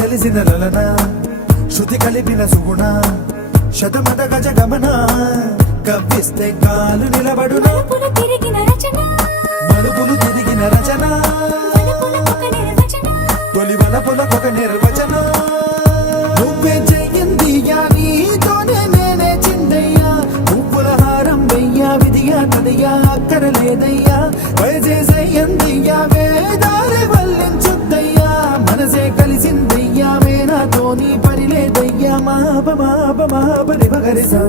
తెలిసిన లలన శృతి కలిపిన సుగుణ శతమద గజ గమన కవ్విస్తే కాలు నిలబడునా మలుపులు తిరిగిన రచన తొలి వలపులకొక నిర్వచన నువ్వే చెయ్యిందియా నీతోనే నేనే చిందయ్యా పువ్వుల హారం వెయ్యా విధియా నదియా అక్కరలేదయ్యా వయసేసయ్యందియా వేదారి వల్లించుద్దయ్యా మనసే కలిసిందయ్యా వేనాతో నీ పని లేదయ్యా మాప మాప మాప రివగరిసా